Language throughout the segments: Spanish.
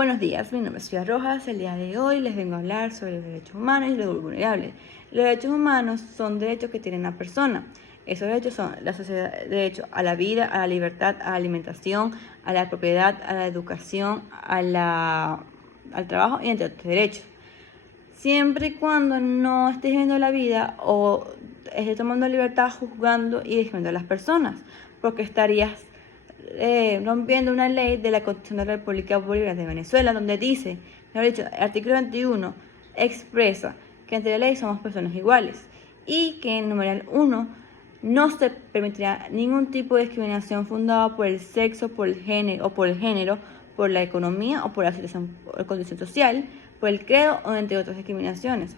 Buenos días, mi nombre es Ciudad Rojas. El día de hoy les vengo a hablar sobre los derechos humanos y los vulnerables. Los derechos humanos son derechos que tiene una persona. Esos derechos son la sociedad, derecho a la vida, a la libertad, a la alimentación, a la propiedad, a la educación, al trabajo y entre otros derechos. Siempre y cuando no estés viendo la vida o estés tomando libertad juzgando y defendiendo a las personas, porque estarías rompiendo una ley de la Constitución de la República Bolivariana de Venezuela, donde dice, mejor dicho, el artículo 21 expresa que ante la ley somos personas iguales y que en numeral 1 no se permitirá ningún tipo de discriminación fundada por el sexo, por el género, por la economía o por la situación o condición social, por el credo o entre otras discriminaciones.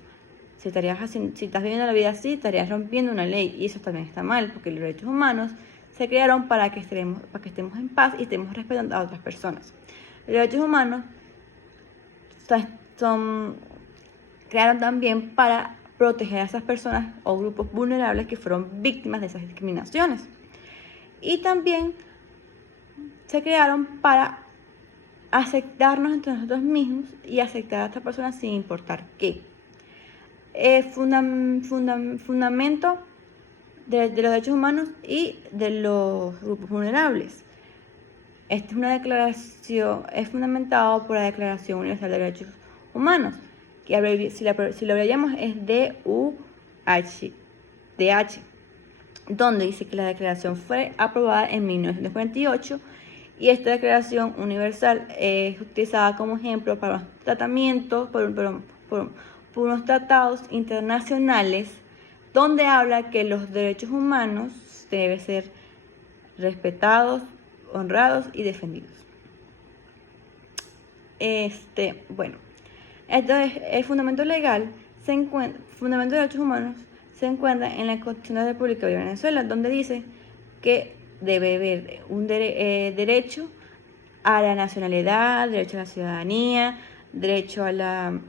Si estás viviendo la vida así, estarías rompiendo una ley y eso también está mal, porque los derechos humanos se crearon para que estemos en paz y estemos respetando a otras personas. Los derechos humanos crearon también para proteger a esas personas o grupos vulnerables que fueron víctimas de esas discriminaciones. Y también se crearon para aceptarnos entre nosotros mismos y aceptar a otras personas sin importar qué. Fundamento de los derechos humanos y de los grupos vulnerables. Esta es una declaración, es fundamentado por la Declaración Universal de Derechos Humanos, que si lo abreviamos es DUH, donde dice que la declaración fue aprobada en 1948 y esta declaración universal es utilizada como ejemplo para los tratamientos, por unos tratados internacionales donde habla que los derechos humanos deben ser respetados, honrados y defendidos. Entonces el fundamento legal fundamento de derechos humanos se encuentra en la Constitución de la República de Venezuela, donde dice que debe haber un derecho a la nacionalidad, derecho a la ciudadanía, derecho a la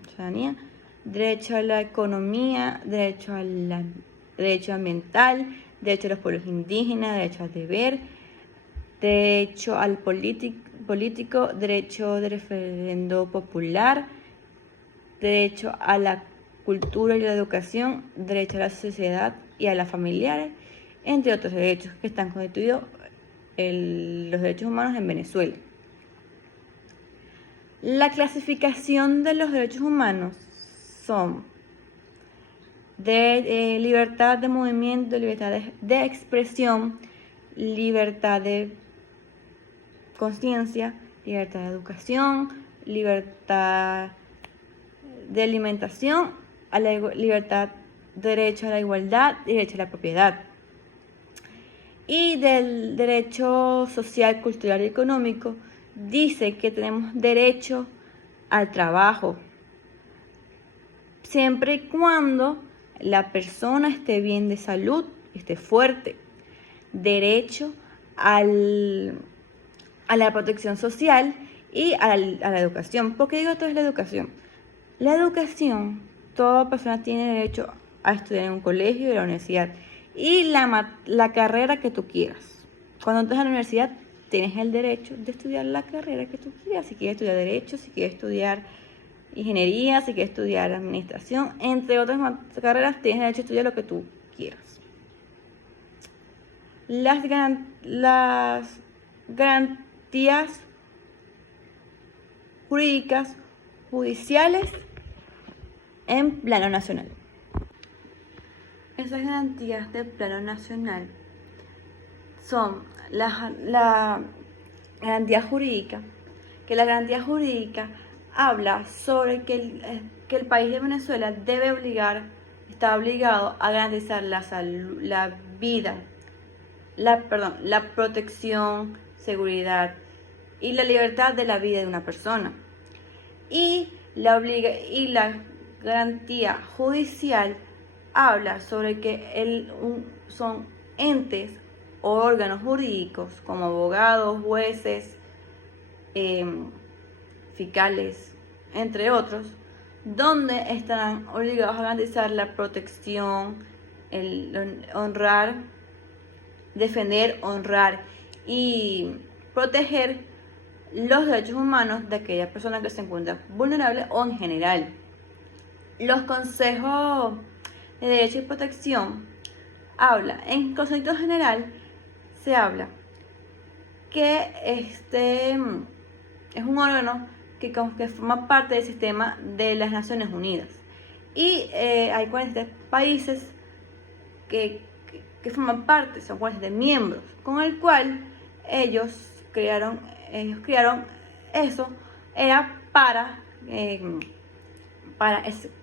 economía, derecho ambiental, derecho a los pueblos indígenas, derecho al deber, derecho al político, derecho de referendo popular, derecho a la cultura y la educación, derecho a la sociedad y a las familiares, entre otros derechos que están constituidos los derechos humanos en Venezuela. La clasificación de los derechos humanos son de libertad de movimiento, libertad de expresión, libertad de conciencia, libertad de educación, libertad de alimentación, libertad, derecho a la igualdad, derecho a la propiedad. Y del derecho social, cultural y económico dice que tenemos derecho al trabajo, siempre y cuando la persona esté bien de salud, esté fuerte. Derecho a la protección social y a la educación. ¿Por qué digo esto es la educación? La educación, toda persona tiene derecho a estudiar en un colegio y en la universidad y la carrera que tú quieras. Cuando entras a la universidad tienes el derecho de estudiar la carrera que tú quieras. Si quieres estudiar derecho, si quieres estudiar ingeniería, si quieres estudiar administración, entre otras carreras, tienes derecho a estudiar lo que tú quieras. Las garantías jurídicas judiciales en plano nacional. Esas garantías de plano nacional son la garantía jurídica, que la garantía jurídica habla sobre que el país de Venezuela está obligado a garantizar la salud, la vida, la protección, seguridad y la libertad de la vida de una persona. Y la garantía judicial habla sobre que son entes o órganos jurídicos como abogados, jueces, fiscales, entre otros, donde estarán obligados a garantizar la protección, defender, honrar y proteger los derechos humanos de aquella persona que se encuentra vulnerable o en general. Los consejos de derecho y protección en concepto general, se habla que este es un órgano que forma parte del sistema de las Naciones Unidas. Y hay 43 países que forman parte, son 47 miembros, con el cual ellos crearon eso, era para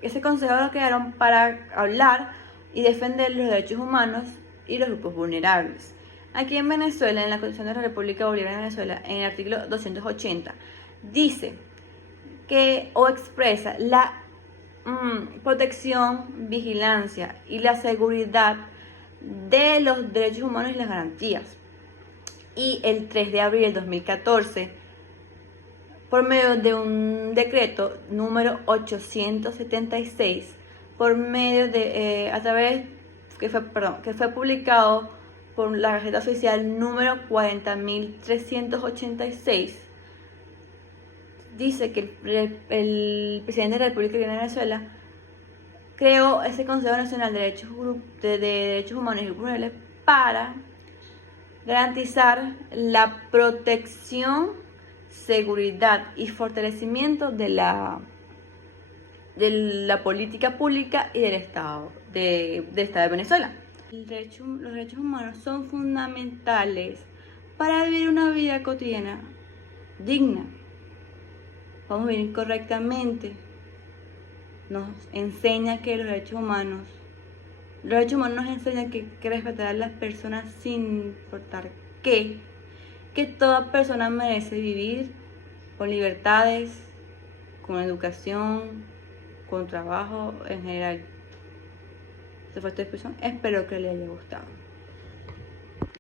ese consejo lo crearon para hablar y defender los derechos humanos y los grupos vulnerables. Aquí en Venezuela, en la Constitución de la República Bolivariana de Venezuela, en el artículo 280, dice que o expresa la protección, vigilancia y la seguridad de los derechos humanos y las garantías. Y el 3 de abril del 2014, por medio de un decreto número 876, por medio de que fue publicado por la Gaceta Oficial número 40.386, dice que el presidente de la República de Venezuela creó ese Consejo Nacional de Derechos Humanos y Grupos Vulnerables para garantizar la protección, seguridad y fortalecimiento de la política pública y del Estado de Venezuela. Los derechos humanos son fundamentales para vivir una vida cotidiana digna. Vamos a vivir correctamente. Nos enseña que los derechos humanos nos enseñan que respetar a las personas sin importar qué, que toda persona merece vivir con libertades, con educación, con trabajo en general. Esta fue esta expresión. Espero que les haya gustado.